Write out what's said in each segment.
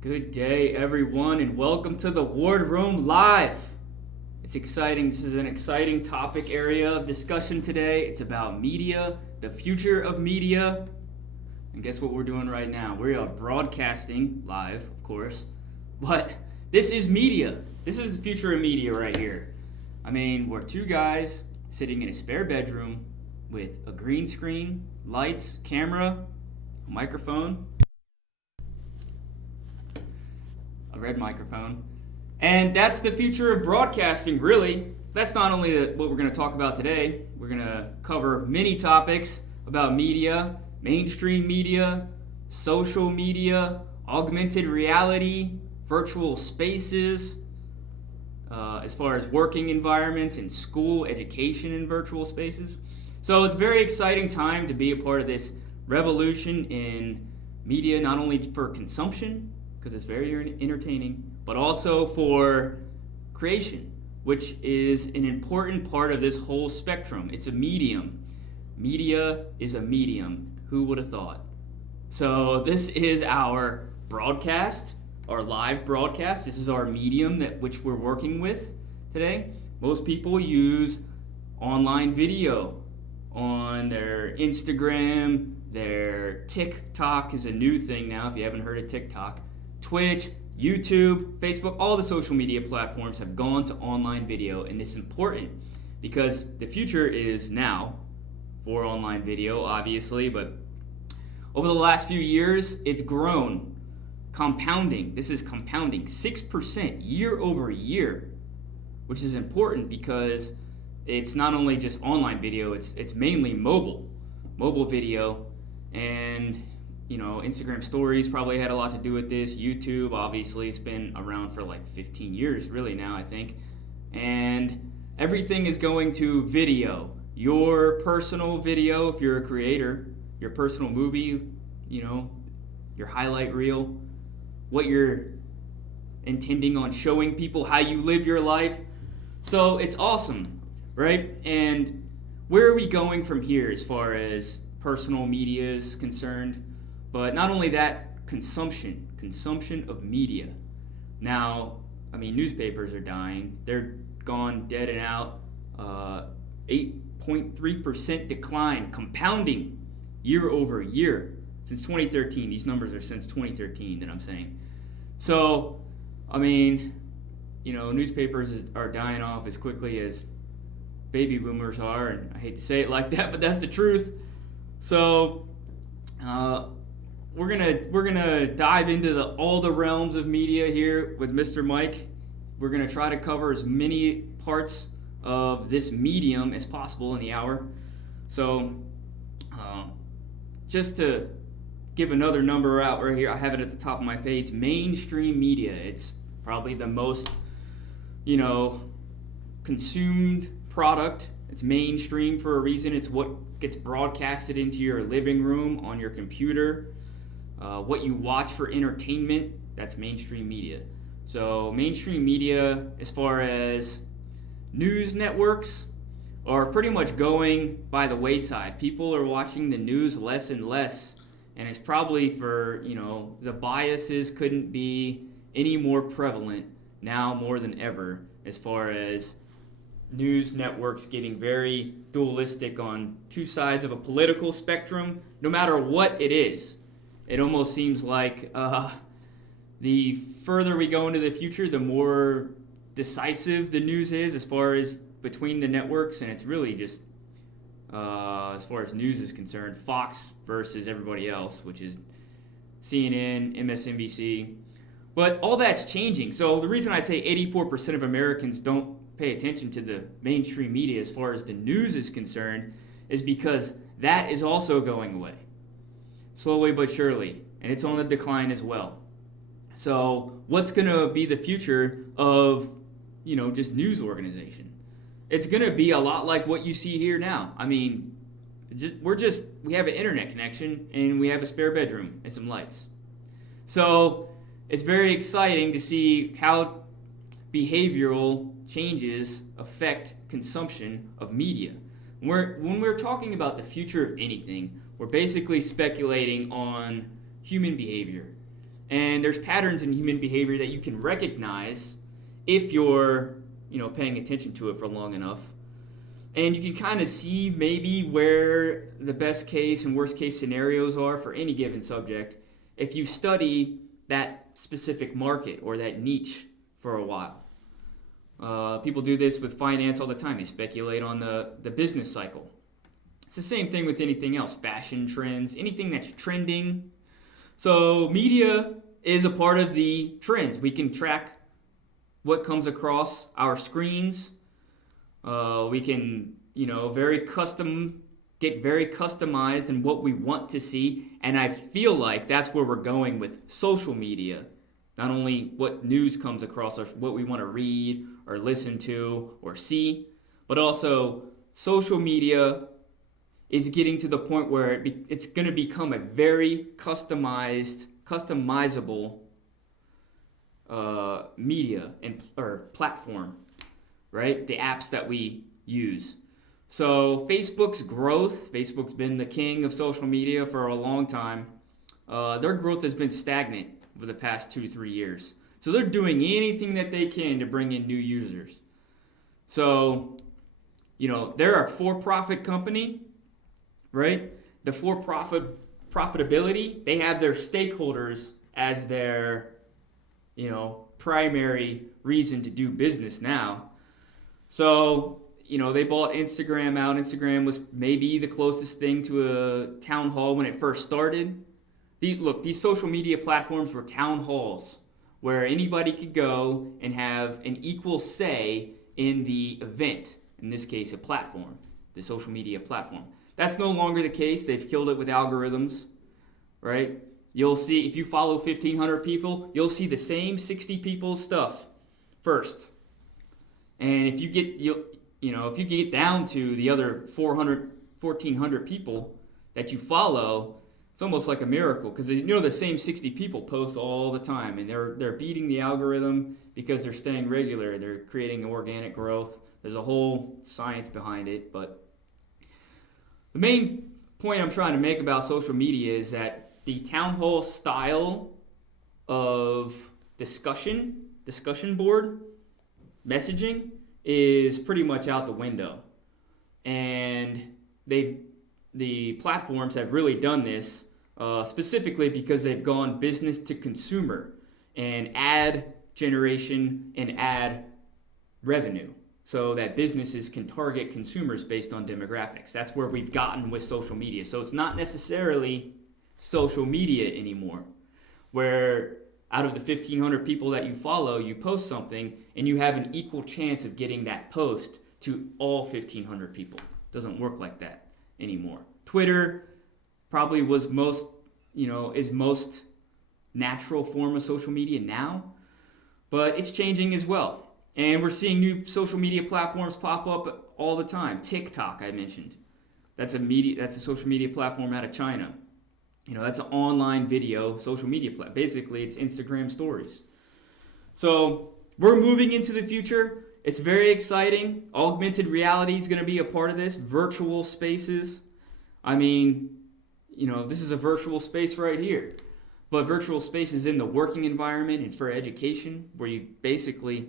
Good day, everyone, and welcome to the Wardroom Live. It's exciting. This is an exciting topic area of discussion today. It's about media, the future of media. And guess what we're doing right now? We are broadcasting live, of course. But this is media. This is the future of media right here. I mean, we're two guys sitting in a spare bedroom with a green screen, lights, camera, a microphone. A red microphone. And that's the future of broadcasting, really. That's not only what we're going to talk about today. We're going to cover many topics about media, mainstream media, social media, augmented reality, virtual spaces, as far as working environments and school education in virtual spaces. So it's a very exciting time to be a part of this revolution in media, not only for consumption, because it's very entertaining, but also for creation, which is an important part of this whole spectrum. It's a medium. Media is a medium. Who would have thought? So this is our broadcast, our live broadcast. This is our medium which we're working with today. Most people use online video on their Instagram. Their TikTok is a new thing now, if you haven't heard of TikTok. Twitch, YouTube, Facebook, all the social media platforms have gone to online video, and it's important because the future is now for online video, obviously, but over the last few years, it's grown, compounding. This is compounding 6% year over year, which is important because it's not only just online video, it's mainly mobile video, and Instagram stories probably had a lot to do with this. YouTube, obviously, it's been around for like 15 years, really now, I think. And everything is going to video. Your personal video, if you're a creator, your personal movie, your highlight reel, what you're intending on showing people, how you live your life. So it's awesome, right? And where are we going from here as far as personal media is concerned? But not only that, consumption of media. Now, newspapers are dying. They're gone dead and out. 8.3% decline, compounding year over year since 2013. These numbers are since 2013 that I'm saying. So, newspapers are dying off as quickly as baby boomers are, and I hate to say it like that, but that's the truth. So, we're gonna dive into all the realms of media here with Mr. Mike. We're gonna try to cover as many parts of this medium as possible in the hour. So, just to give another number out right here, I have it at the top of my page. Mainstream media. It's probably the most, consumed product. It's mainstream for a reason. It's what gets broadcasted into your living room, on your computer. What you watch for entertainment, that's mainstream media. So mainstream media, as far as news networks, are pretty much going by the wayside. People are watching the news less and less, and it's probably for, the biases couldn't be any more prevalent now more than ever, as far as news networks getting very dualistic on two sides of a political spectrum, no matter what it is. It almost seems like the further we go into the future, the more decisive the news is as far as between the networks, and it's really just, as far as news is concerned, Fox versus everybody else, which is CNN, MSNBC. But all that's changing. So the reason I say 84% of Americans don't pay attention to the mainstream media as far as the news is concerned is because that is also going away. Slowly but surely, and it's on the decline as well. So what's going to be the future of, just news organization? It's going to be a lot like what you see here now. We have an internet connection and we have a spare bedroom and some lights. So it's very exciting to see how behavioral changes affect consumption of media. When we're talking about the future of anything, we're basically speculating on human behavior. And there's patterns in human behavior that you can recognize if you're, paying attention to it for long enough. And you can kind of see maybe where the best case and worst case scenarios are for any given subject if you study that specific market or that niche for a while. People do this with finance all the time. They speculate on the business cycle. It's the same thing with anything else, fashion trends, anything that's trending. So media is a part of the trends. We can track what comes across our screens. We can, get very customized in what we want to see. And I feel like that's where we're going with social media. Not only what news comes across or what we want to read or listen to or see, but also social media is getting to the point where it's going to become a very customizable media or platform, right? The apps that we use. So Facebook's been the king of social media for a long time. Their growth has been stagnant over the past 2-3 years. So they're doing anything that they can to bring in new users. So, they're a for-profit company, right? The profitability, they have their stakeholders as their, primary reason to do business now. So, they bought Instagram out. Instagram was maybe the closest thing to a town hall when it first started. These social media platforms were town halls where anybody could go and have an equal say in the event. In this case, a platform, the social media platform. That's no longer the case. They've killed it with algorithms, right? You'll see, if you follow 1,500 people, you'll see the same 60 people's stuff first. And if you get, if you get down to the other 1,400 people that you follow, it's almost like a miracle because the same 60 people post all the time, and they're beating the algorithm because they're staying regular. They're creating organic growth. There's a whole science behind it, but the main point I'm trying to make about social media is that the town hall style of discussion board messaging is pretty much out the window, and the platforms have really done this specifically because they've gone business to consumer and ad generation and ad revenue so that businesses can target consumers based on demographics. That's where we've gotten with social media. So it's not necessarily social media anymore, where out of the 1,500 people that you follow, you post something and you have an equal chance of getting that post to all 1,500 people. It doesn't work like that anymore. Twitter probably is most natural form of social media now, but it's changing as well. And we're seeing new social media platforms pop up all the time. TikTok, I mentioned. That's a social media platform out of China. That's an online video social media platform. Basically, it's Instagram stories. So we're moving into the future. It's very exciting. Augmented reality is going to be a part of this. Virtual spaces. This is a virtual space right here. But virtual spaces in the working environment and for education, where you basically,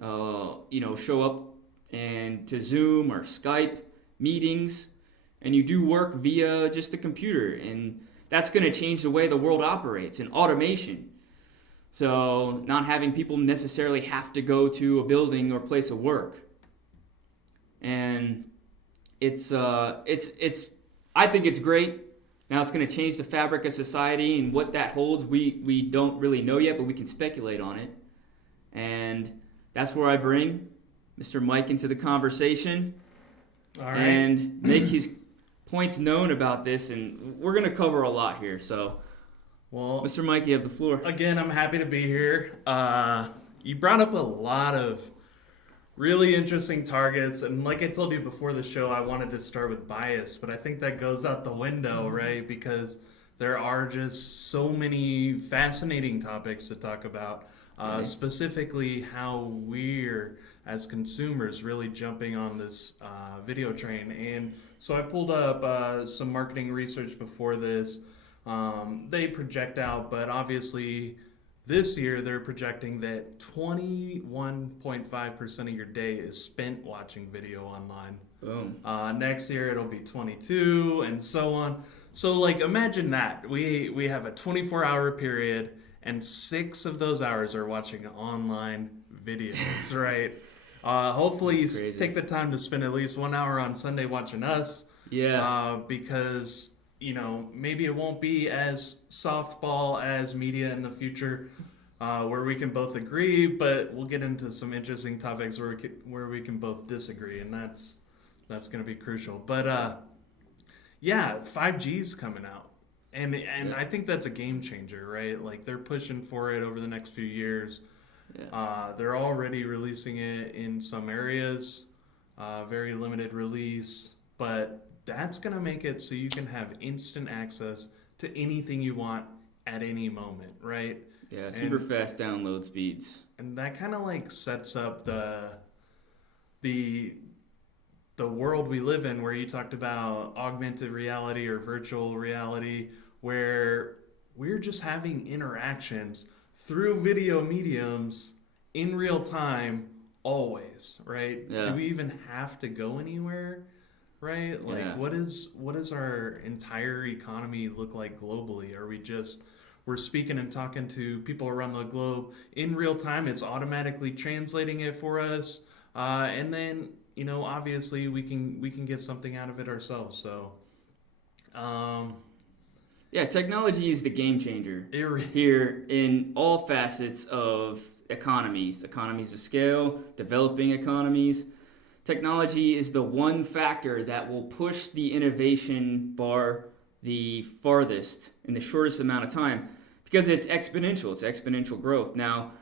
show up and to Zoom or Skype meetings, and you do work via just a computer. And that's going to change the way the world operates and automation. So not having people necessarily have to go to a building or place of work. And I think it's great. Now it's going to change the fabric of society, and what that holds, we don't really know yet, but we can speculate on it. And that's where I bring Mr. Mike into the conversation. All right. And make his points known about this, and we're going to cover a lot here. So, well, Mr. Mike, you have the floor. Again, I'm happy to be here. You brought up a lot of really interesting targets, and like I told you before the show, I wanted to start with bias, but I think that goes out the window, right? Because there are just so many fascinating topics to talk about, specifically how we're, as consumers, really jumping on this video train. And so I pulled up some marketing research before this. They project out, but obviously This year, they're projecting that 21.5% of your day is spent watching video online. Boom. Next year, it'll be 22, and so on. So, like, imagine that. We have a 24-hour period, and 6 of those hours are watching online videos, right? Hopefully, That's you crazy. take the time to spend at least 1 hour on Sunday watching us. Yeah. Because, maybe it won't be as softball as media in the future, where we can both agree, but we'll get into some interesting topics where we can both disagree, and that's going to be crucial. But yeah, 5G's coming out, and Yeah. I think that's a game changer, right? Like, they're pushing for it over the next few years. Yeah. They're already releasing it in some areas, very limited release, but that's going to make it so you can have instant access to anything you want at any moment, right? Yeah. Super fast download speeds. And that kind of like sets up the world we live in, where you talked about augmented reality or virtual reality, where we're just having interactions through video mediums in real time always, right? Yeah. Do we even have to go anywhere? Right? Like, Yeah. what does our entire economy look like globally? Are we're speaking and talking to people around the globe in real time? It's automatically translating it for us, and then obviously we can get something out of it ourselves. So, Yeah, technology is the game changer here in all facets of economies of scale, developing economies. Technology is the one factor that will push the innovation bar the farthest in the shortest amount of time, because it's exponential. It's exponential growth. Now,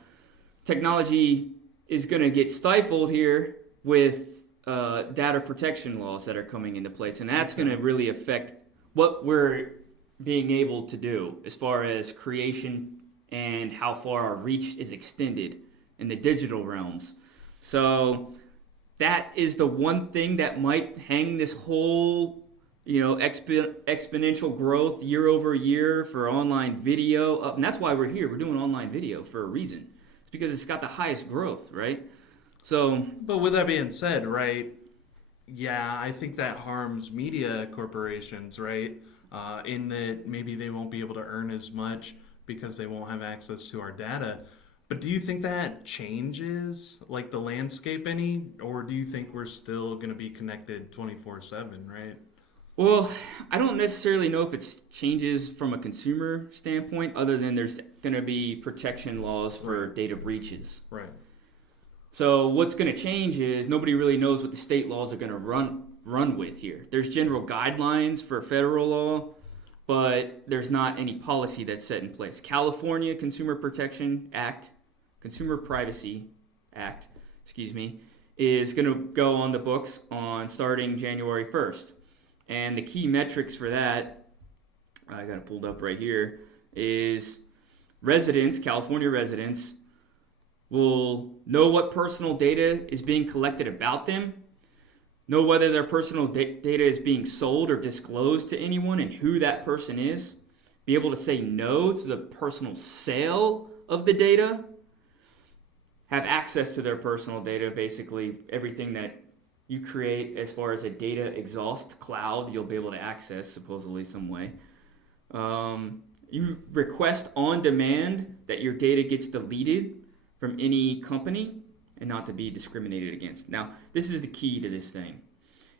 technology is going to get stifled here with data protection laws that are coming into place, and that's going to really affect what we're being able to do as far as creation and how far our reach is extended in the digital realms. So that is the one thing that might hang this whole exponential growth year over year for online video up. And that's why we're here. We're doing online video for a reason. It's because it's got the highest growth, right? So, but with that being said, right, yeah, I think that harms media corporations, right? In that maybe they won't be able to earn as much because they won't have access to our data. But do you think that changes like the landscape any, or do you think we're still going to be connected 24/7, right? well, I don't necessarily know if it changes from a consumer standpoint, other than there's going to be protection laws for data breaches. Right. So what's going to change is nobody really knows what the state laws are going to run with here. There's general guidelines for federal law, but there's not any policy that's set in place. California Consumer Privacy Act, is going to go on the books on starting January 1st. And the key metrics for that, I got it pulled up right here, is California residents, will know what personal data is being collected about them, know whether their personal data is being sold or disclosed to anyone and who that person is, be able to say no to the personal sale of the data, have access to their personal data, basically everything that you create as far as a data exhaust cloud, you'll be able to access supposedly some way. You request on demand that your data gets deleted from any company and not to be discriminated against. Now, this is the key to this thing.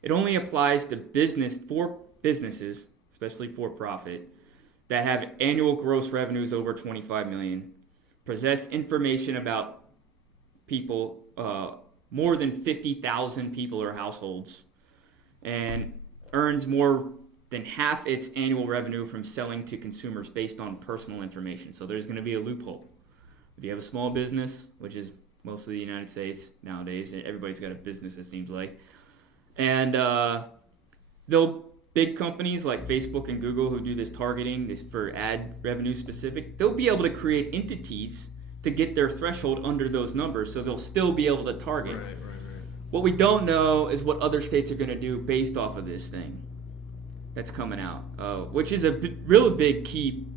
It only applies to businesses, especially for profit, that have annual gross revenues over 25 million, possess information about people, more than 50,000 people or households, and earns more than half its annual revenue from selling to consumers based on personal information. So there's going to be a loophole. If you have a small business, which is most of the United States nowadays, everybody's got a business, it seems like, and big companies like Facebook and Google who do this targeting, this for ad revenue specific, they'll be able to create entities to get their threshold under those numbers, so they'll still be able to target. Right. What we don't know is what other states are going to do based off of this thing that's coming out, which is a real big key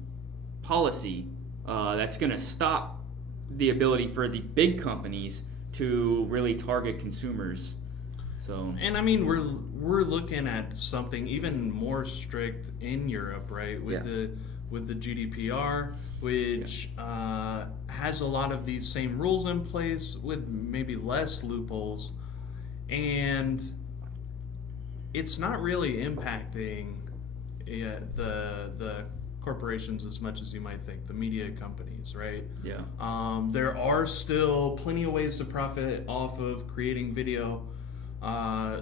policy that's going to stop the ability for the big companies to really target consumers. So, and I mean, we're looking at something even more strict in Europe, right? With the GDPR, which has a lot of these same rules in place with maybe less loopholes, and it's not really impacting the corporations as much as you might think, the media companies, right? yeah. There are still plenty of ways to profit off of creating video,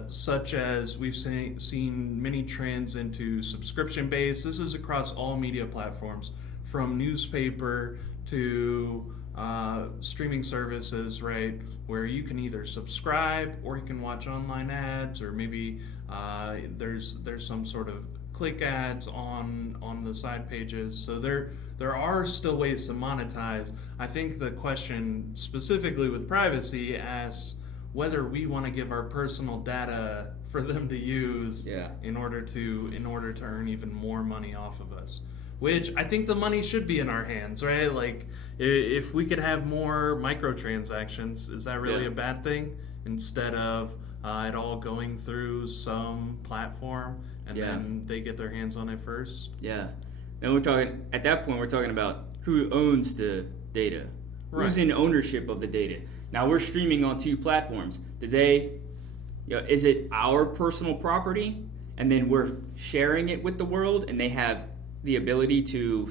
such as we've seen many trends into subscription based. This is across all media platforms, from newspaper to streaming services, right? Where you can either subscribe or you can watch online ads, or maybe there's some sort of click ads on the side pages. So there are still ways to monetize. I think the question specifically with privacy asks whether we want to give our personal data for them to use in order to earn even more money off of us. Which I think the money should be in our hands, right? Like, if we could have more microtransactions, is that really a bad thing? Instead of it all going through some platform and then they get their hands on it first? Yeah. And at that point, we're talking about who owns the data. Right. Who's in ownership of the data? Now, we're streaming on 2 platforms. Is it our personal property, and then we're sharing it with the world, and they have the ability to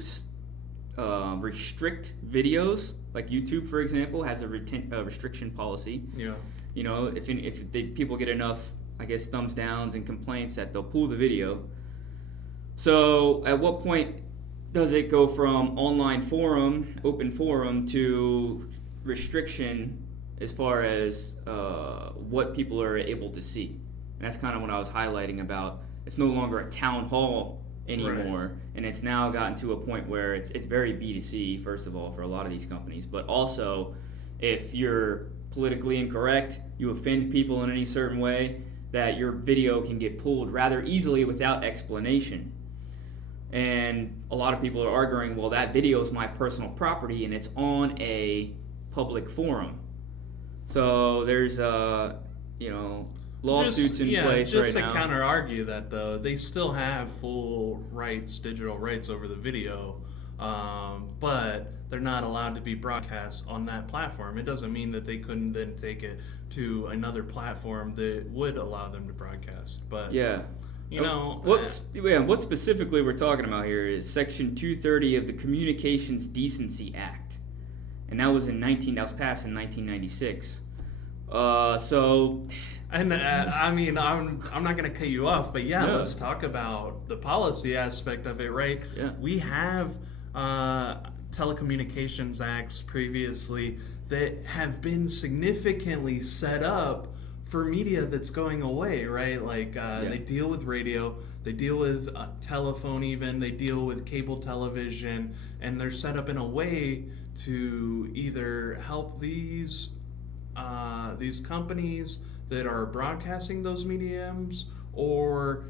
restrict videos, like YouTube, for example, has a restriction policy. Yeah. If people get enough, I guess, thumbs downs and complaints, that they'll pull the video. So at what point does it go from online forum, open forum, to restriction as far as what people are able to see? And that's kind of what I was highlighting about. It's no longer a town hall anymore, right. And it's now gotten to a point where it's very B2C, first of all, for a lot of these companies, but also if you're politically incorrect, you offend people in any certain way, that your video can get pulled rather easily without explanation. And a lot of people are arguing, well, that video is my personal property and it's on a public forum. So there's lawsuits in place right now. Just to counter argue that, though, they still have full rights, digital rights over the video, but they're not allowed to be broadcast on that platform. It doesn't mean that they couldn't then take it to another platform that would allow them to broadcast. But what specifically we're talking about here is Section 230 of the Communications Decency Act, and that was passed in 1996. And I mean, I'm not going to cut you off, but let's talk about the policy aspect of it, right? Yeah. We have telecommunications acts previously that have been significantly set up for media that's going away, right? Like they deal with radio, they deal with telephone even, they deal with cable television, and they're set up in a way to either help these companies that are broadcasting those mediums or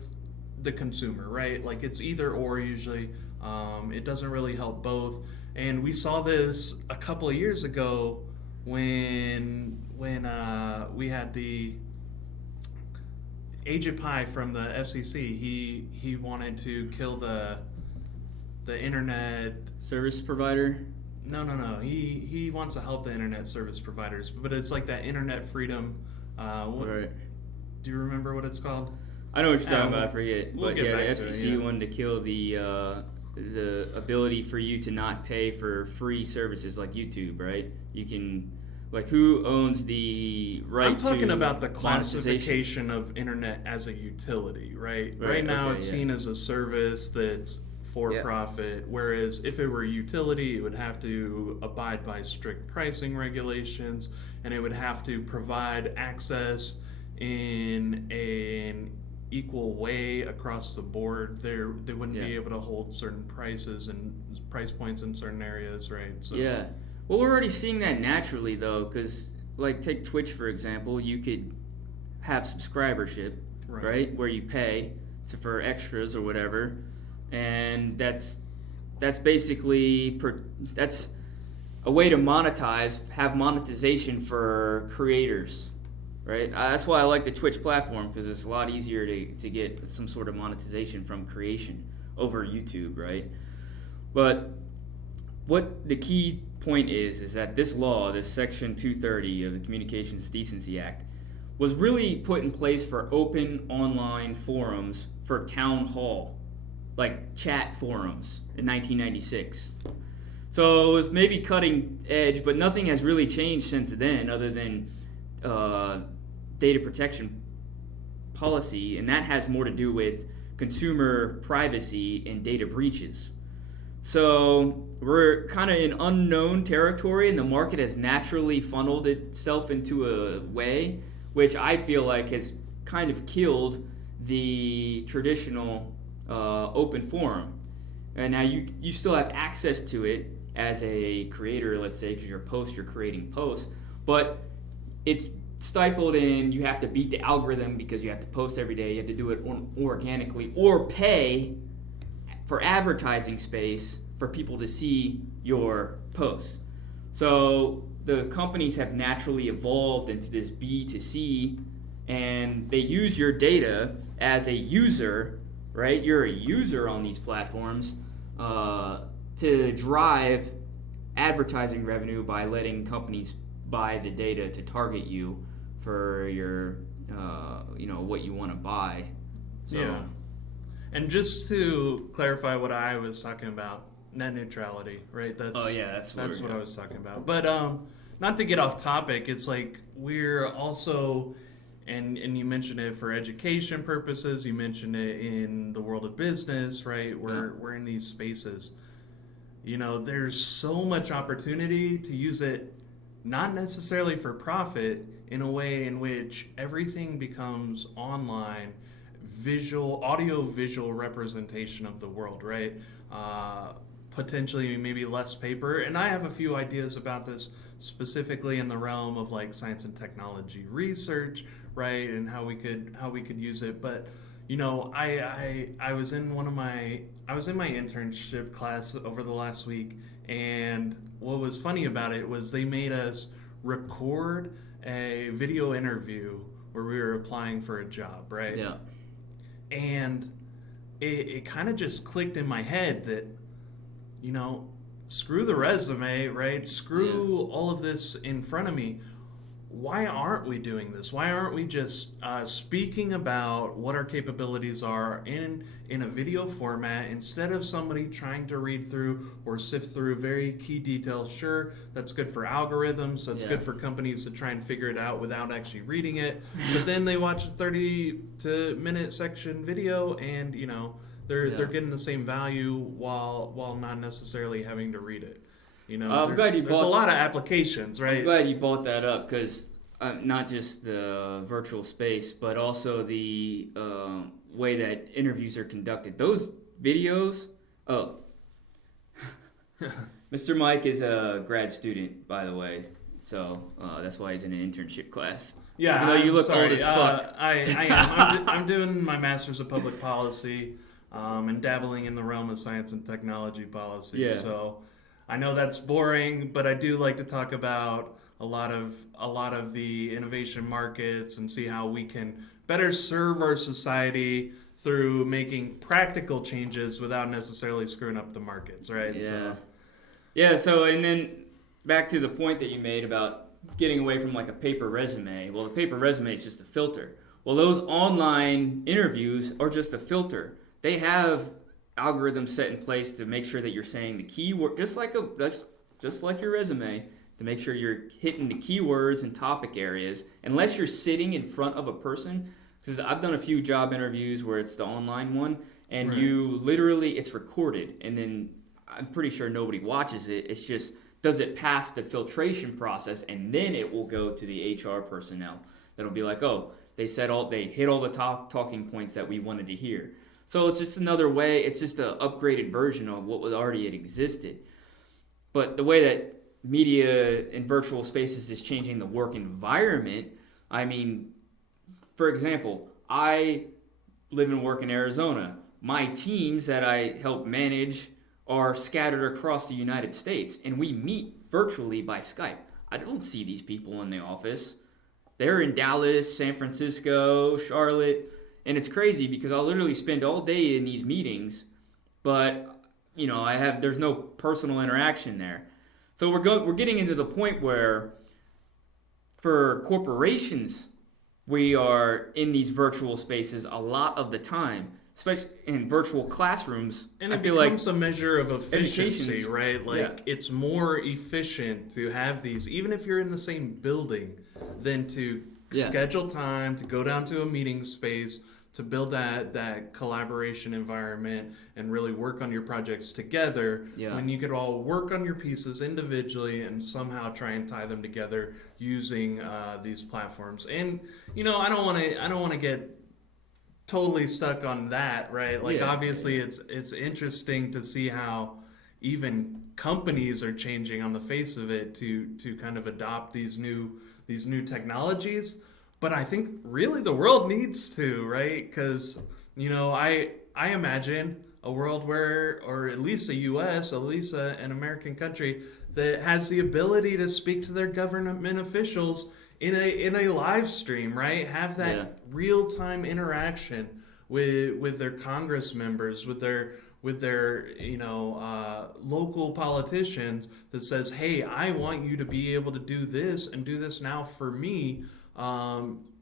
the consumer, right? Like it's either or usually. It doesn't really help both. And we saw this a couple of years ago when we had the Agent Pie from the FCC. He wanted to kill the internet service provider. No. He wants to help the internet service providers, but it's like that internet freedom. Right. Do you remember what it's called? I know what you're talking about. I forget. We'll but get back the to FCC it, wanted to kill the ability for you to not pay for free services like YouTube, right? You can, like, who owns the right to... I'm talking about the classification of internet as a utility, right? Right now it's seen as a service that's for-profit, whereas if it were a utility, it would have to abide by strict pricing regulations, and it would have to provide access in an equal way across the board. They wouldn't be able to hold certain prices and price points in certain areas, right? So. Yeah. Well, we're already seeing that naturally, though, because, like, take Twitch, for example. You could have subscribership, right? Where you pay for extras or whatever, and that's that's basically that's a way to have monetization for creators, right? That's why I like the Twitch platform, because it's a lot easier to get some sort of monetization from creation over YouTube, right? But what the key point is that this law, this Section 230 of the Communications Decency Act, was really put in place for open online forums for town hall, like chat forums in 1996. So it was maybe cutting edge, but nothing has really changed since then other than data protection policy, and that has more to do with consumer privacy and data breaches. So we're kind of in unknown territory, and the market has naturally funneled itself into a way which I feel like has kind of killed the traditional open forum. And now you still have access to it as a creator, let's say, because you're creating posts, but it's stifled in, you have to beat the algorithm because you have to post every day, you have to do it organically, or pay for advertising space for people to see your posts. So the companies have naturally evolved into this B2C, and they use your data as a user, right? You're a user on these platforms to drive advertising revenue by letting companies buy the data to target you for your, what you want to buy. So, yeah. And just to clarify what I was talking about, net neutrality, right? That's what I was talking about. But not to get off topic, it's like we're also, and you mentioned it for education purposes, you mentioned it in the world of business, right? We're in these spaces. There's so much opportunity to use it, not necessarily for profit, in a way in which everything becomes online, audio-visual representation of the world, right? Potentially maybe less paper. And I have a few ideas about this, specifically in the realm of like science and technology research, right? And how we could use it. But I was in my internship class over the last week, and what was funny about it was they made us record a video interview where we were applying for a job, right? Yeah. And it kind of just clicked in my head that, screw the resume, right? Screw all of this in front of me. Why aren't we doing this? Why aren't we just speaking about what our capabilities are in a video format, instead of somebody trying to read through or sift through very key details? Sure, that's good for algorithms. That's good for companies to try and figure it out without actually reading it. But then they watch a 30-minute section video, and they're getting the same value while not necessarily having to read it. There's a lot of applications, right? I'm glad you brought that up, because not just the virtual space, but also the way that interviews are conducted. Those videos, Mr. Mike is a grad student, by the way, so that's why he's in an internship class. Yeah, even though you look old as fuck. I am. I'm doing my master's of public policy and dabbling in the realm of science and technology policy. Yeah. So I know that's boring, but I do like to talk about a lot of the innovation markets and see how we can better serve our society through making practical changes without necessarily screwing up the markets, right? Yeah. So and then back to the point that you made about getting away from like a paper resume. Well, the paper resume is just a filter. Well, those online interviews are just a filter. They have algorithms set in place to make sure that you're saying the keyword, just like your resume, to make sure you're hitting the keywords and topic areas. Unless you're sitting in front of a person, because I've done a few job interviews where it's the online one, and you literally, it's recorded, and then I'm pretty sure nobody watches it. It's just, does it pass the filtration process, and then it will go to the HR personnel that'll be like, oh, they hit all the talking points that we wanted to hear. So it's just another way. It's just an upgraded version of what was already existed. But the way that media and virtual spaces is changing the work environment, I mean, for example, I live and work in Arizona. My teams that I help manage are scattered across the United States, and we meet virtually by Skype. I don't see these people in the office. They're in Dallas, San Francisco, Charlotte, and it's crazy because I'll literally spend all day in these meetings, but there's no personal interaction there. So we're getting into the point where for corporations, we are in these virtual spaces a lot of the time, especially in virtual classrooms. And it I feel like becomes a measure of efficiency, education's- right? Like yeah. it's more efficient to have these, even if you're in the same building, than to Yeah. schedule time to go down to a meeting space to build that collaboration environment and really work on your projects together. Yeah. When you could all work on your pieces individually and somehow try and tie them together using these platforms. And I don't want to get totally stuck on that, right? Like Yeah. obviously it's interesting to see how even companies are changing on the face of it to kind of adopt these new technologies. But I think really the world needs to, right? Because I imagine a world where, or at least a U.S., at least an American country that has the ability to speak to their government officials in a live stream, right? Have that Yeah. real-time interaction with their Congress members, with their local politicians that says, hey, I want you to be able to do this and do this now for me.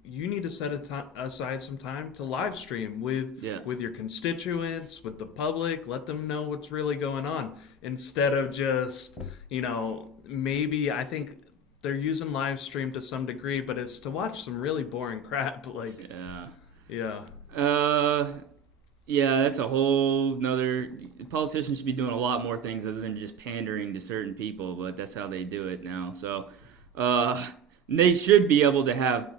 You need to set aside some time to live stream with your constituents, with the public, let them know what's really going on, instead of just, maybe I think they're using live stream to some degree, but it's to watch some really boring crap. Like, yeah. Yeah, that's a whole nother. Politicians should be doing a lot more things other than just pandering to certain people, but that's how they do it now. So, they should be able to have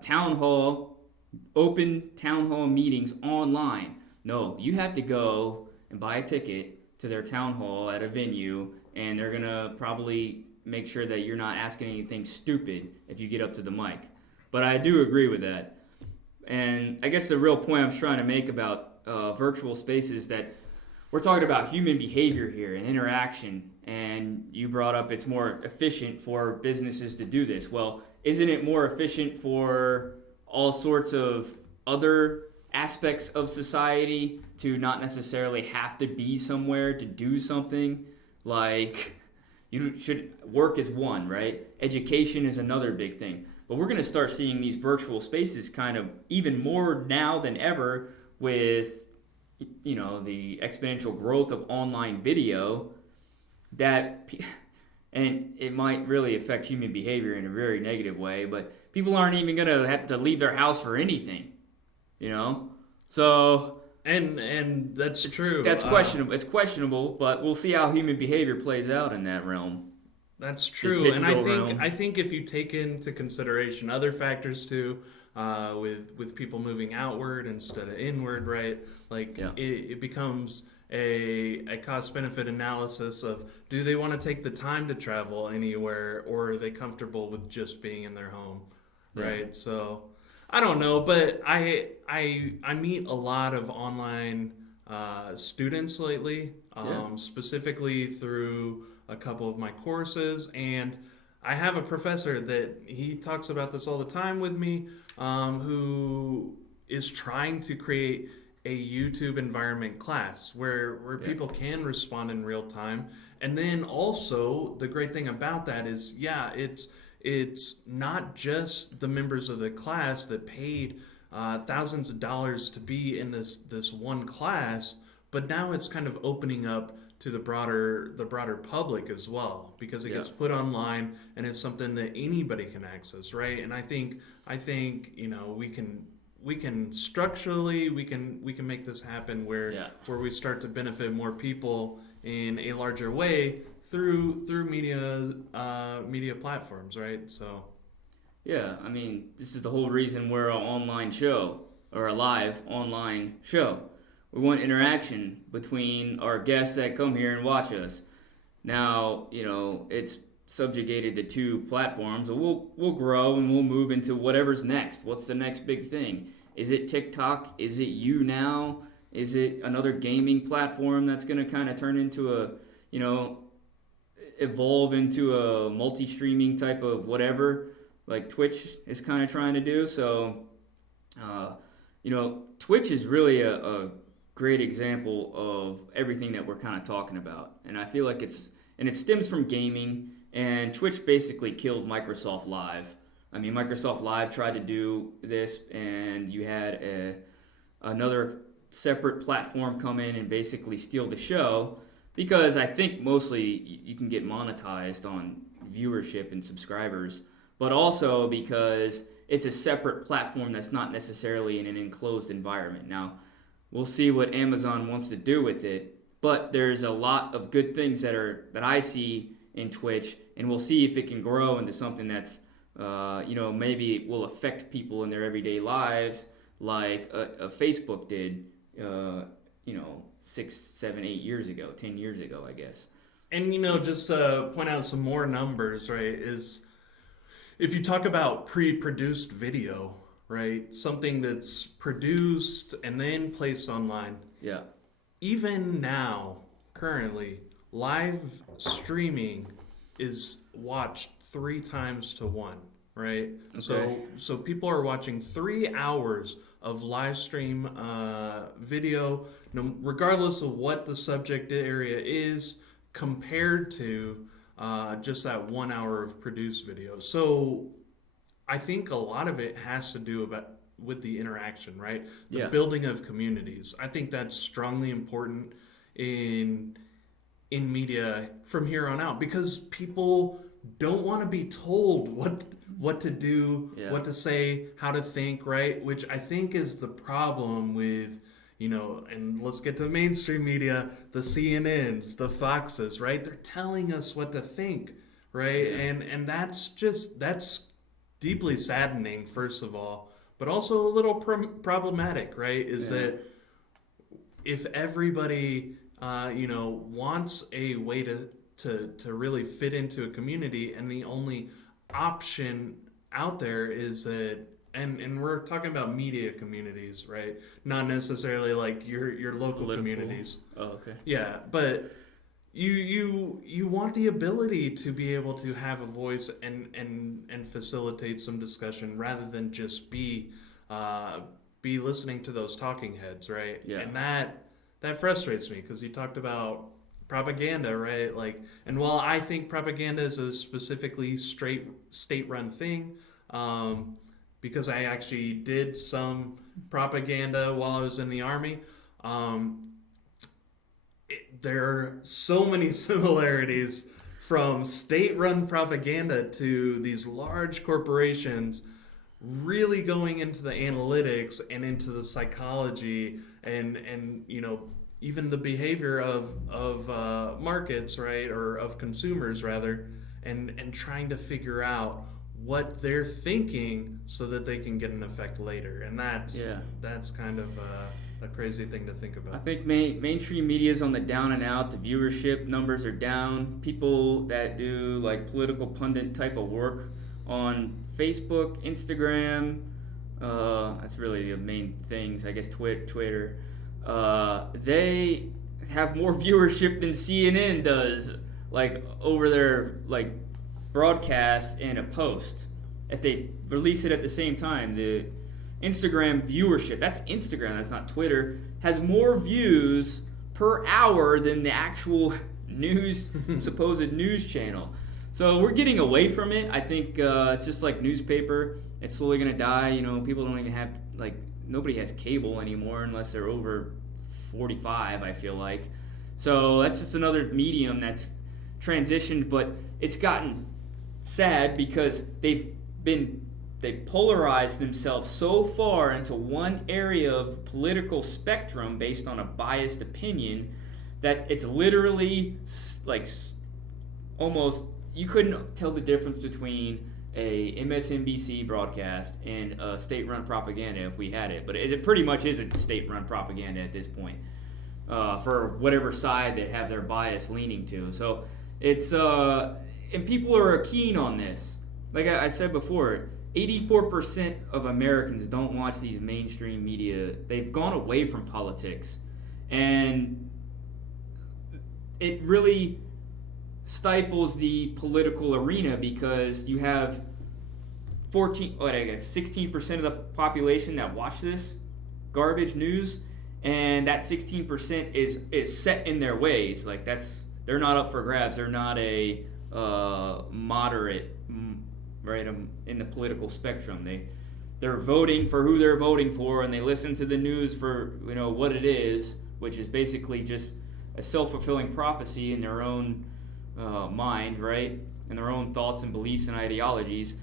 open town hall meetings online. No, you have to go and buy a ticket to their town hall at a venue, and they're gonna probably make sure that you're not asking anything stupid if you get up to the mic. But I do agree with that. And I guess the real point I was trying to make about virtual spaces that we're talking about human behavior here and interaction. And you brought up it's more efficient for businesses to do this. Well, isn't it more efficient for all sorts of other aspects of society to not necessarily have to be somewhere to do something? Like, you should work is one, right? Education is another big thing. But we're going to start seeing these virtual spaces kind of even more now than ever with, the exponential growth of online video and it might really affect human behavior in a very negative way, but people aren't even going to have to leave their house for anything, So... And that's true. That's questionable. It's questionable, but we'll see how human behavior plays out in that realm. That's true, and I think if you take into consideration other factors too, with people moving outward instead of inward, right? Like it becomes a cost-benefit analysis of, do they want to take the time to travel anywhere, or are they comfortable with just being in their home, right? Yeah. So I don't know, but I meet a lot of online students lately, specifically through a couple of my courses, and I have a professor that he talks about this all the time with me, who is trying to create a YouTube environment class where people can respond in real time. And then also the great thing about that is, it's not just the members of the class that paid thousands of dollars to be in this one class, but now it's kind of opening up to the broader public as well, because it gets put online and it's something that anybody can access, right? And I think we can structurally we can make this happen where we start to benefit more people in a larger way through media platforms, right? So I mean, this is the whole reason we're an online show, or a live online show. We want interaction between our guests that come here and watch us. Now, it's subjugated to two platforms. We'll grow and we'll move into whatever's next. What's the next big thing? Is it TikTok? Is it YouNow? Is it another gaming platform that's going to kind of turn into a evolve into a multi-streaming type of whatever, like Twitch is kind of trying to do. So, Twitch is really a great example of everything that we're kind of talking about. And I feel like it stems from gaming, and Twitch basically killed Microsoft Live. I mean, Microsoft Live tried to do this, and you had another separate platform come in and basically steal the show, because I think mostly you can get monetized on viewership and subscribers, but also because it's a separate platform that's not necessarily in an enclosed environment. Now, we'll see what Amazon wants to do with it, but there's a lot of good things that I see in Twitch, and we'll see if it can grow into something that's maybe it will affect people in their everyday lives, like a Facebook did, 6, 7, 8 years ago, 10 years ago, I guess. And, just to point out some more numbers, right, is if you talk about pre-produced video, right, something that's produced and then placed online. Yeah. Even now, currently, live streaming is watched 3 times to 1, right? Okay. So people are watching 3 hours of live stream video, regardless of what the subject area is, compared to just that 1 hour of produced video. So I think a lot of it has to do with the interaction, right? The building of communities. I think that's strongly important in media from here on out, because people don't want to be told what to do, what to say, how to think, right? Which I think is the problem with, and let's get to mainstream media, the CNNs, the Foxes, right? They're telling us what to think, right? Yeah. And that's deeply saddening, first of all, but also a little problematic, right? Is that if everybody wants a way to really fit into a community, and the only option out there is that, and we're talking about media communities, right? Not necessarily like your local political communities. Oh, okay. Yeah, but you want the ability to be able to have a voice and facilitate some discussion, rather than just be listening to those talking heads, right? Yeah. And that frustrates me, because you talked about propaganda, right? Like, and while I think propaganda is a specifically straight state-run thing, because I actually did some propaganda while I was in the Army, there are so many similarities from state-run propaganda to these large corporations really going into the analytics and into the psychology and even the behavior of markets, right, or of consumers rather, and trying to figure out what they're thinking so that they can get an effect later. And that's kind of a crazy thing to think about. I think mainstream media is on the down and out. The viewership numbers are down. People that do like political pundit type of work on Facebook, Instagram, that's really the main things, I guess. Twitter, they have more viewership than CNN does, like over their like broadcast and a post. If they release it at the same time, the Instagram viewership, that's Instagram, that's not Twitter, has more views per hour than the actual news supposed news channel. So we're getting away from it. I think it's just like newspaper. It's slowly going to die. People don't even have, nobody has cable anymore unless they're over 45, I feel like. So that's just another medium that's transitioned, but it's gotten sad because they've polarized themselves so far into one area of political spectrum based on a biased opinion that it's literally almost, you couldn't tell the difference between a MSNBC broadcast and a state-run propaganda if we had it. But it pretty much is a state-run propaganda at this point, for whatever side they have their bias leaning to. So it's and people are keen on this. Like I said before, 84% of Americans don't watch these mainstream media. They've gone away from politics, and it really stifles the political arena because you have 16% of the population that watch this garbage news, and that 16% is set in their ways. Like they're not up for grabs. They're not a moderate, right, in the political spectrum. They're voting for who they're voting for, and they listen to the news for what it is, which is basically just a self-fulfilling prophecy in their own mind, right, and their own thoughts and beliefs and ideologies.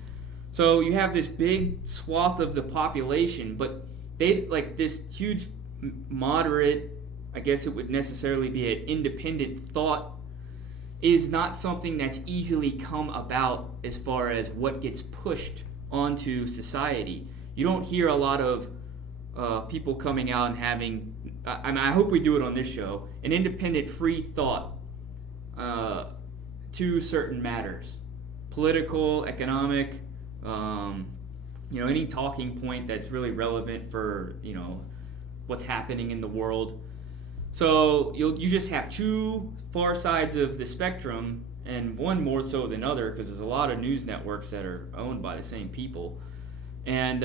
So you have this big swath of the population, but they like this huge moderate, I guess it would necessarily be an independent thought, is not something that's easily come about as far as what gets pushed onto society. You don't hear a lot of people coming out and having, I hope we do it on this show, an independent free thought to certain matters. Political, economic, any talking point that's really relevant for, what's happening in the world. So you just have two far sides of the spectrum, and one more so than other, because there's a lot of news networks that are owned by the same people. And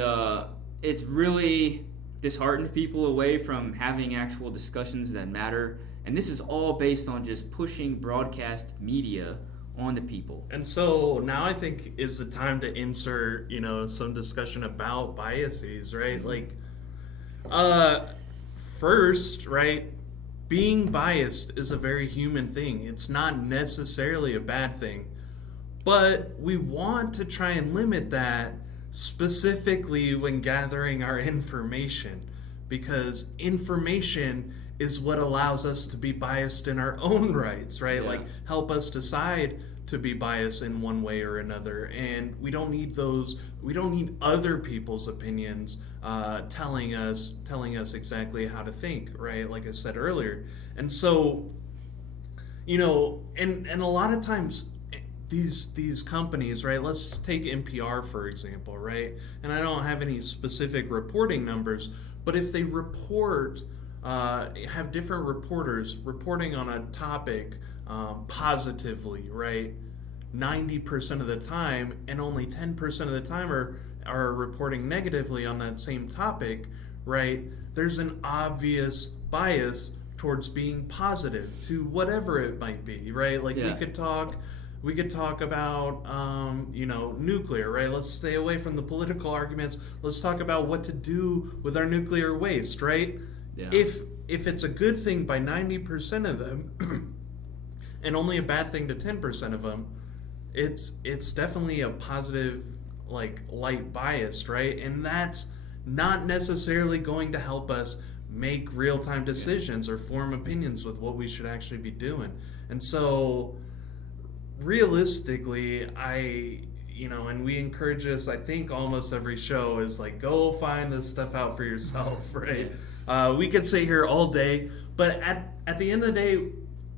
it's really disheartened people away from having actual discussions that matter. And this is all based on just pushing broadcast media onto people. And so now I think is the time to insert, some discussion about biases, right? Like, first, right, being biased is a very human thing. It's not necessarily a bad thing. But we want to try and limit that specifically when gathering our information, because information is what allows us to be biased in our own rights, right? Yeah. Like help us decide to be biased in one way or another, and we don't need other people's opinions telling us exactly how to think, right? Like I said earlier. And so and a lot of times these companies, right? Let's take NPR for example, right? And I don't have any specific reporting numbers, but if they report have different reporters reporting on a topic positively, right? 90% of the time, and only 10% of the time are reporting negatively on that same topic, right? There's an obvious bias towards being positive to whatever it might be, right? Like Yeah. we could talk about nuclear, right? Let's stay away from the political arguments. Let's talk about what to do with our nuclear waste, right? Yeah. If it's a good thing by 90% of them and only a bad thing to 10% of them, it's definitely a positive, like, light bias, right? And that's not necessarily going to help us make real-time decisions or form opinions with what we should actually be doing. And so realistically, and we encourage this, I think almost every show is like, go find this stuff out for yourself, right? We could sit here all day, but at the end of the day,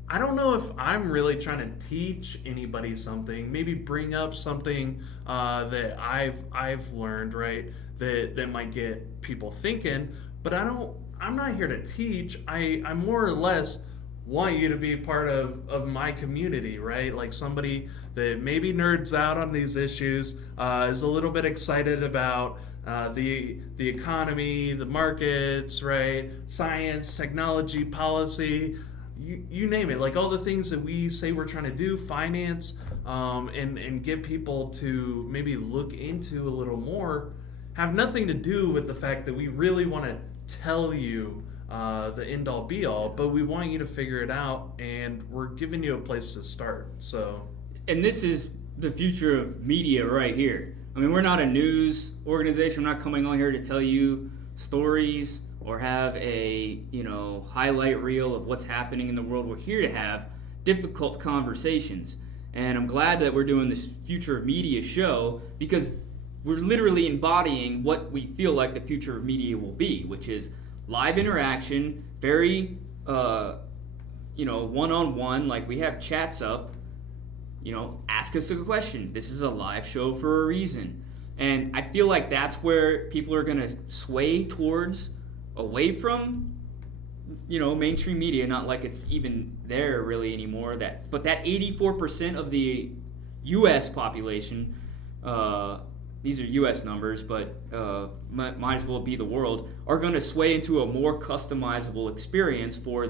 I don't know if I'm really trying to teach anybody something, maybe bring up something that I've learned, right, that might get people thinking, but I'm not here to teach. I more or less want you to be part of my community, right? Like somebody that maybe nerds out on these issues, is a little bit excited about the economy, the markets, right? Science, technology, policy, you name it. Like all the things that we say we're trying to do, finance, and get people to maybe look into a little more, have nothing to do with the fact that we really want to tell you the end-all be-all, but we want you to figure it out, and we're giving you a place to start. So, and this is the future of media right here. I mean, we're not a news organization. We're not coming on here to tell you stories or have a highlight reel of what's happening in the world. We're here to have difficult conversations, and I'm glad that we're doing this future of media show, because we're literally embodying what we feel like the future of media will be, which is live interaction, very one-on-one. Like we have chats up, ask us a question. This is a live show for a reason. And I feel like that's where people are going to sway towards, away from mainstream media, not like it's even there really anymore. But that 84% of the U.S. population, these are U.S. numbers, but might as well be the world, are going to sway into a more customizable experience for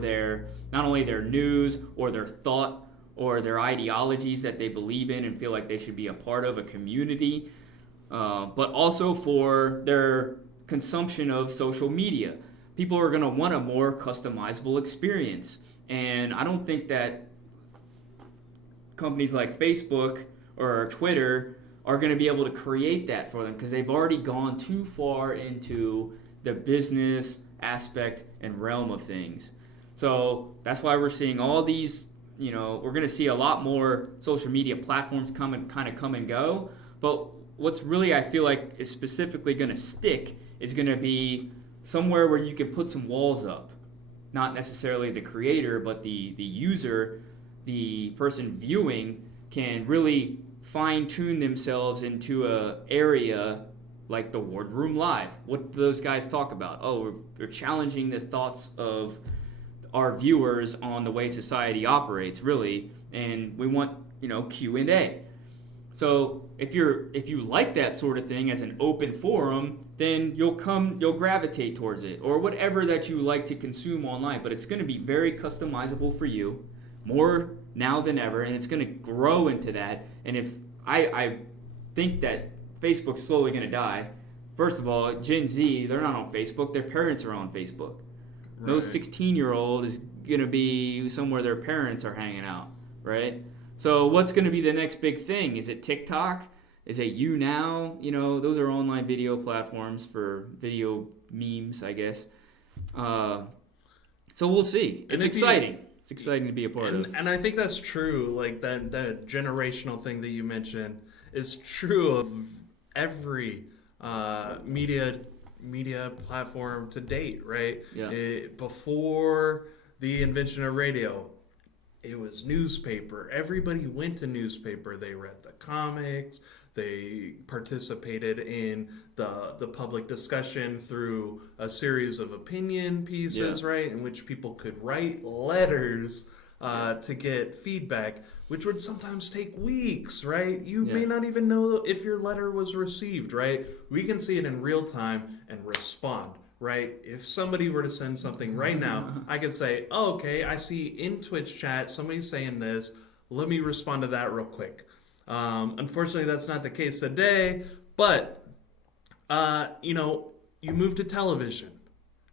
not only their news or their thought or their ideologies that they believe in and feel like they should be a part of a community, but also for their consumption of social media. People are going to want a more customizable experience. And I don't think that companies like Facebook or Twitter are going to be able to create that for them because they've already gone too far into the business aspect and realm of things. So that's why we're seeing all these, we're going to see a lot more social media platforms come and go. But what's really, I feel like, is specifically going to stick is going to be somewhere where you can put some walls up. Not necessarily the creator, but the user, the person viewing, can really fine-tune themselves into a area like the Wardroom Live. What do those guys talk about? Oh, we're challenging the thoughts of our viewers on the way society operates, really, and we want, Q&A. So if you like that sort of thing as an open forum, then you'll gravitate towards it, or whatever that you like to consume online. But it's going to be very customizable for you, more now than ever, and it's going to grow into that. And if I think that Facebook's slowly going to die. First of all, Gen Z, they're not on Facebook. Their parents are on Facebook. Right. No 16-year-old is going to be somewhere their parents are hanging out, right? So what's going to be the next big thing? Is it TikTok? Is it YouNow? Those are online video platforms for video memes, I guess. So we'll see. It's exciting. It's exciting to be a part of. And I think that's true. Like that generational thing that you mentioned is true of every media platform to date, right? Yeah. Before the invention of radio, it was newspaper. Everybody went to newspaper. They read the comics. They participated in the public discussion through a series of opinion pieces, right, in which people could write letters to get feedback, which would sometimes take weeks, right? You may not even know if your letter was received, right? We can see it in real time and respond. Right? If somebody were to send something right now, I could say, oh, okay, I see in Twitch chat somebody's saying this. Let me respond to that real quick. Unfortunately, that's not the case today, but, you move to television,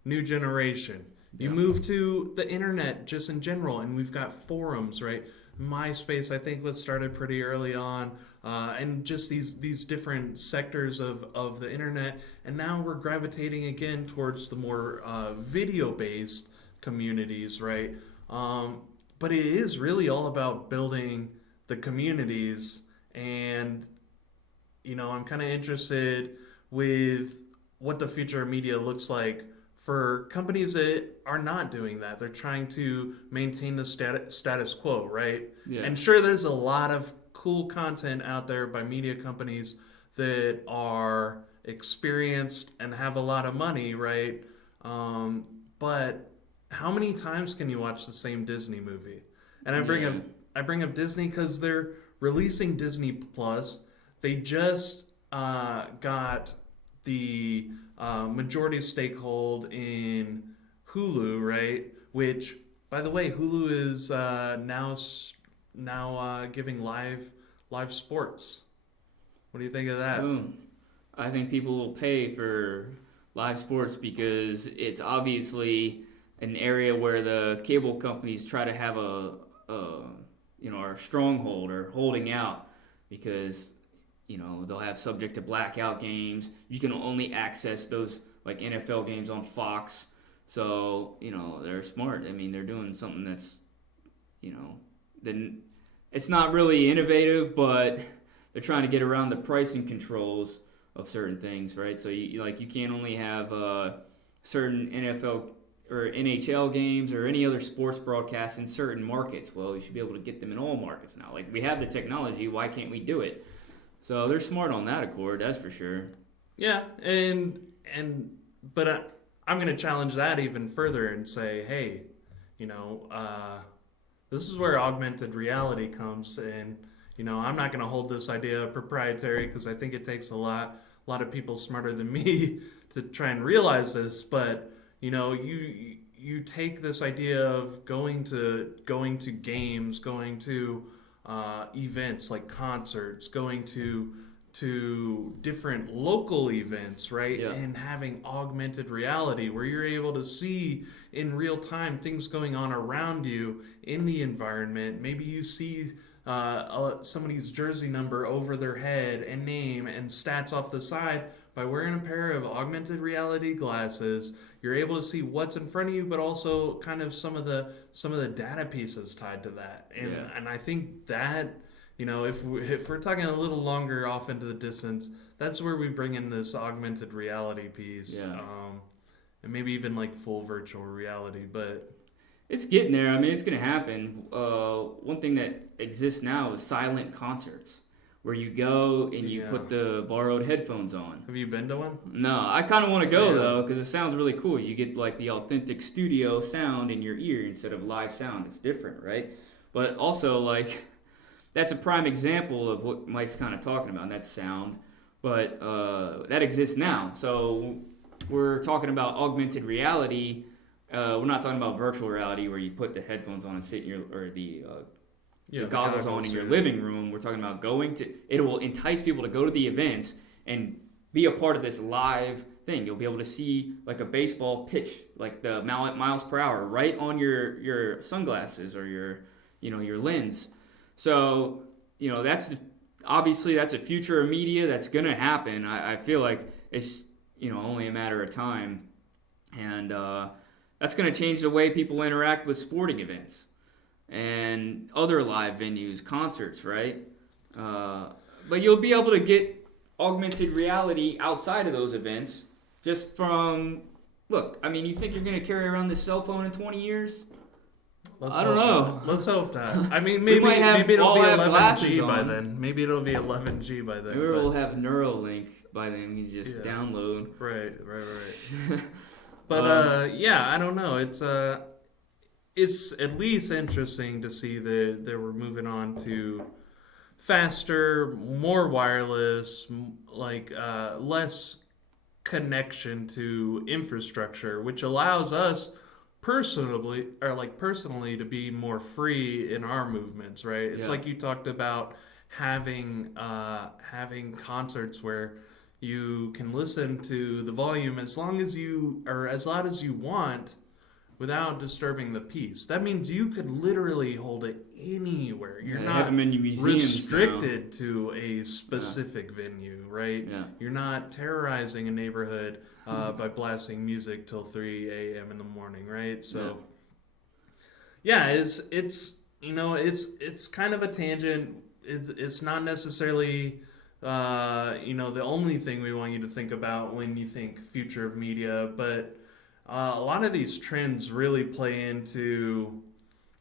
new generation. You move to the internet just in general, and we've got forums, right? MySpace, I think, was started pretty early on, and just these different sectors of the internet. And now we're gravitating again towards the more video-based communities, right? But it is really all about building the communities, and, I'm kind of interested with what the future of media looks like for companies that are not doing that. They're trying to maintain the status quo, right? Yeah. And sure, there's a lot of cool content out there by media companies that are experienced and have a lot of money, right? But how many times can you watch the same Disney movie? And I bring up Disney because they're releasing Disney Plus. They just got the majority stakehold in Hulu, right? Which, by the way, Hulu is now giving live sports. What do you think of that? I think people will pay for live sports because it's obviously an area where the cable companies try to have a stronghold or holding out because they'll have subject to blackout games. You can only access those like NFL games on Fox. So, they're smart. I mean, they're doing something that's, then it's not really innovative, but they're trying to get around the pricing controls of certain things, right? So you can't only have certain NFL or NHL games or any other sports broadcasts in certain markets. Well, you should be able to get them in all markets now. Like, we have the technology, why can't we do it? So they're smart on that accord, that's for sure. Yeah, but I'm going to challenge that even further and say, hey, you know, this is where augmented reality comes in. You know, I'm not going to hold this idea proprietary because I think it takes a lot of people smarter than me to try and realize this. But you know, you take this idea of going to games, going to events like concerts, going to different local events, right? Yeah. And having augmented reality where you're able to see in real time things going on around you in the environment. Maybe you see somebody's jersey number over their head and name and stats off the side. By wearing a pair of augmented reality glasses, you're able to see what's in front of you, but also kind of some of the data pieces tied to that. And I think that, you know, if we're talking a little longer off into the distance, that's where we bring in this augmented reality piece, and maybe even like full virtual reality. But it's getting there. I mean, it's going to happen. One thing that exists now is silent concerts, where you go and you put the borrowed headphones on. Have you been to one? No, I kind of want to go though, because it sounds really cool. You get like the authentic studio sound in your ear instead of live sound. It's different, right? But also, like, that's a prime example of what Mike's kind of talking about, and that's sound. But that exists now. So we're talking about augmented reality. We're not talking about virtual reality where you put the headphones on and sit in the goggles on in your living room. We're talking about it will entice people to go to the events and be a part of this live thing. You'll be able to see like a baseball pitch, like the miles per hour, right on your sunglasses or your lens. So, you know, that's a future of media that's going to happen. I feel like it's, you know, only a matter of time. And that's going to change the way people interact with sporting events and other live venues, concerts, right? But you'll be able to get augmented reality outside of those events just from, look, I mean, you think you're going to carry around this cell phone in 20 years? I don't know. Let's hope that. I mean, maybe it'll be 11G by then. Maybe it'll be 11G by then. Maybe we'll have Neuralink by then. You can just download. Right. But I don't know. It's at least interesting to see that we're moving on to faster, more wireless, like less connection to infrastructure, which allows us personally to be more free in our movements, right? It's like you talked about having concerts where you can listen to the volume as loud as you want without disturbing the peace. That means you could literally hold it anywhere. You're not restricted to a specific venue, right? Yeah. You're not terrorizing a neighborhood by blasting music till 3 a.m. in the morning, right? So, it's kind of a tangent. It's not necessarily the only thing we want you to think about when you think future of media, but a lot of these trends really play into,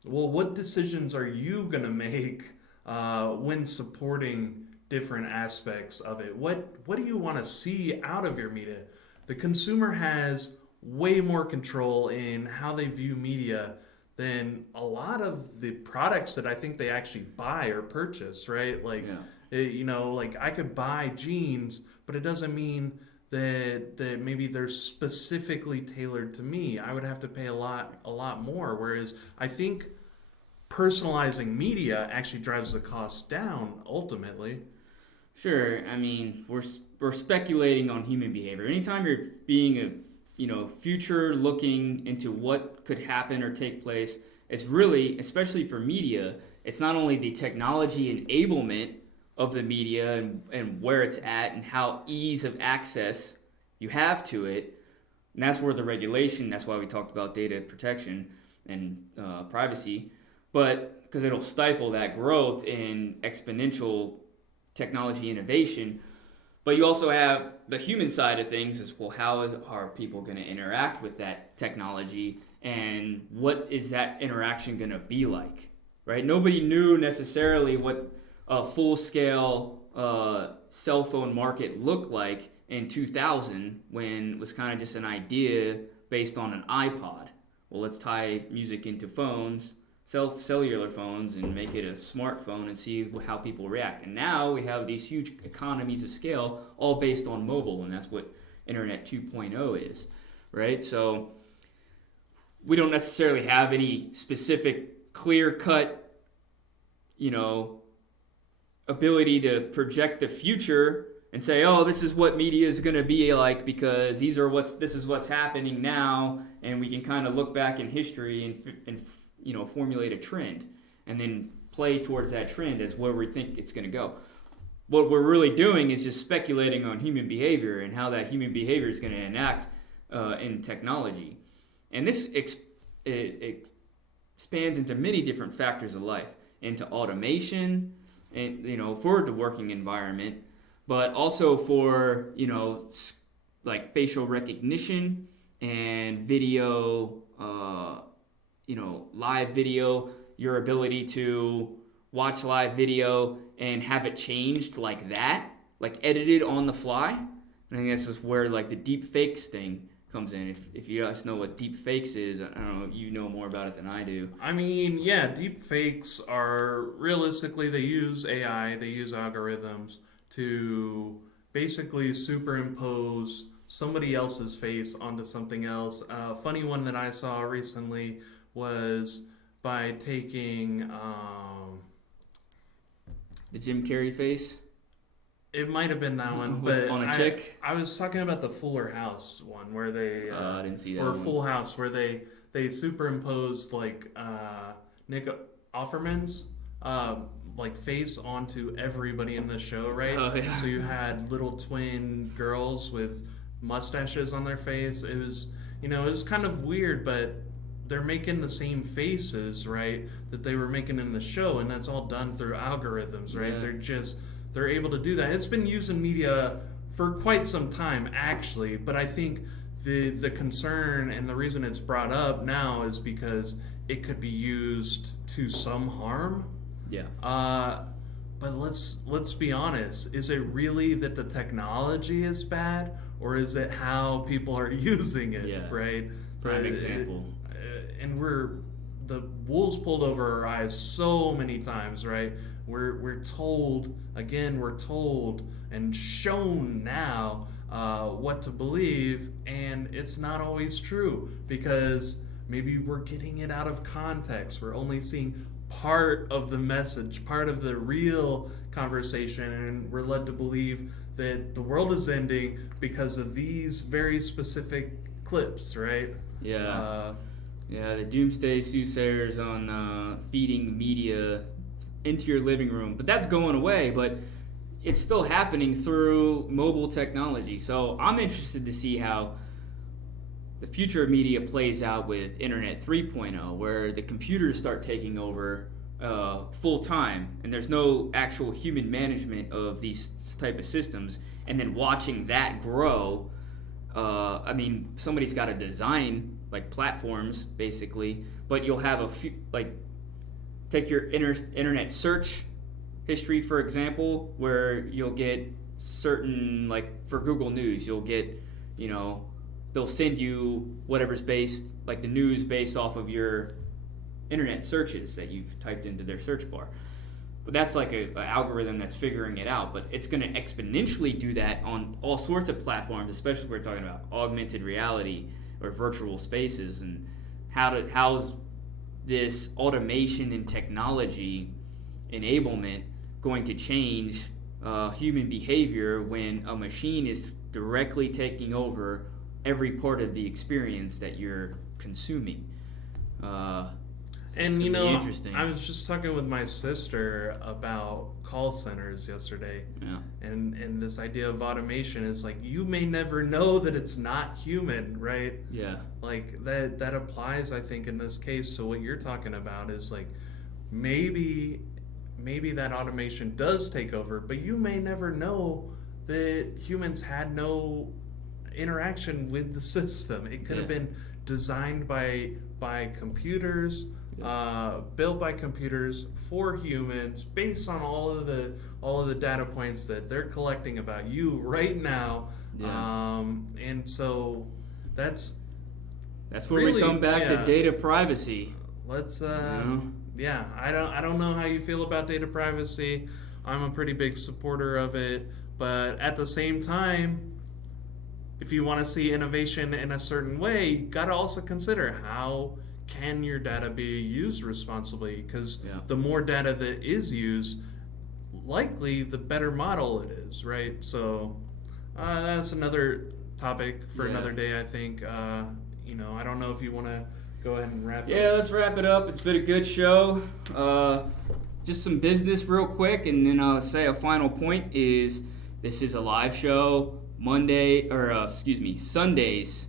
well, what decisions are you going to make when supporting different aspects of it? What do you want to see out of your media? The consumer has way more control in how they view media than a lot of the products that I think they actually buy or purchase, right? Like, like I could buy jeans, but it doesn't mean that maybe they're specifically tailored to me. I would have to pay a lot more. Whereas I think personalizing media actually drives the cost down ultimately. Sure. I mean, we're speculating on human behavior. Anytime you're being future looking into what could happen or take place, it's really, especially for media, it's not only the technology enablement of the media and where it's at and how ease of access you have to it. And that's where the regulation, that's why we talked about data protection and privacy, but because it'll stifle that growth in exponential technology innovation. But you also have the human side of things as well. How are people going to interact with that technology, and what is that interaction going to be like, right? Nobody knew necessarily what a full-scale cell phone market looked like in 2000 when it was kind of just an idea based on an iPod. Well, let's tie music into phones, cellular phones, and make it a smartphone and see how people react. And now we have these huge economies of scale, all based on mobile, and that's what Internet 2.0 is, right? So we don't necessarily have any specific clear-cut, ability to project the future and say, oh, this is what media is going to be like because this is what's happening now, and we can kind of look back in history and formulate a trend and then play towards that trend as where we think it's going to go. What we're really doing is just speculating on human behavior and how that human behavior is going to enact in technology. And this it expands into many different factors of life, into automation, and for the working environment, but also for like facial recognition and video, live video, your ability to watch live video and have it changed like that, like edited on the fly. I think this is where like the deep fakes thing comes in. If you guys know what deep fakes is, I don't know, you know more about it than I do. I mean, yeah, deep fakes are realistically, they use AI, they use algorithms to basically superimpose somebody else's face onto something else. A funny one that I saw recently was by taking the Jim Carrey face. It might have been that one, but on a chick. I was talking about the Fuller House one where they I didn't see that. Or one. Full House where they superimposed like Nick Offerman's like face onto everybody in the show, right? Oh, yeah. So you had little twin girls with mustaches on their face. It was it was kind of weird, but they're making the same faces, right, that they were making in the show, and that's all done through algorithms, right? Yeah. They're able to do that. It's been used in media for quite some time, actually, but I think the concern and the reason it's brought up now is because it could be used to some harm. Yeah. But let's be honest. Is it really that the technology is bad, or is it how people are using it? Yeah. Right. Prime example. And the wool's pulled over our eyes so many times, right? We're told and shown now what to believe, and it's not always true because maybe we're getting it out of context. We're only seeing part of the message, part of the real conversation, and we're led to believe that the world is ending because of these very specific clips, right? Yeah. The doomsday soothsayers on feeding media into your living room. But that's going away, but it's still happening through mobile technology. So I'm interested to see how the future of media plays out with Internet 3.0, where the computers start taking over full time, and there's no actual human management of these type of systems, and then watching that grow. Somebody's got to design like platforms basically, but you'll have a few, like take your internet search history for example, where you'll get certain, like for Google News, you'll get, they'll send you whatever's based, like the news based off of your internet searches that you've typed into their search bar. But that's like an algorithm that's figuring it out, but it's going to exponentially do that on all sorts of platforms, especially if we're talking about augmented reality or virtual spaces, and how's this automation and technology enablement going to change human behavior when a machine is directly taking over every part of the experience that you're consuming. And interesting. I was just talking with my sister about call centers yesterday. Yeah. And this idea of automation is like, you may never know that it's not human, right? Yeah. Like that applies, I think, in this case. So what you're talking about is like maybe that automation does take over, but you may never know that humans had no interaction with the system. It could have been designed by computers, built by computers for humans, based on all of the data points that they're collecting about you right now. Yeah. And so that's That's where really, we come back to yeah. data privacy. Let's know? yeah, I don't know how you feel about data privacy. I'm a pretty big supporter of it, but at the same time, if you want to see innovation in a certain way, you got to also consider how can your data be used responsibly, because Yeah. the more data that is used, likely the better model it is, right? So that's another topic for Yeah. another day, I think. I don't know if you want to go ahead and wrap Yeah, up. let's wrap it up. It's been a good show. Just some business real quick, and then I'll say a final point is this is a live show Sundays,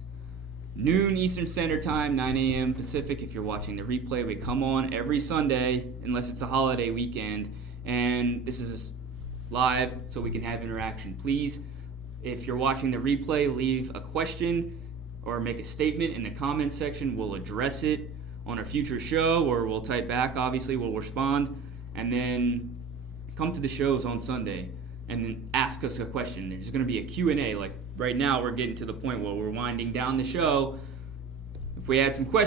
noon Eastern Standard Time, 9 a.m. Pacific. If you're watching the replay, we come on every Sunday, unless it's a holiday weekend. And this is live, so we can have interaction. Please, if you're watching the replay, leave a question or make a statement in the comments section. We'll address it on a future show, or we'll type back. Obviously, we'll respond. And then come to the shows on Sunday and then ask us a question. There's going to be a Q&A. Like right now, we're getting to the point where we're winding down the show. If we had some questions,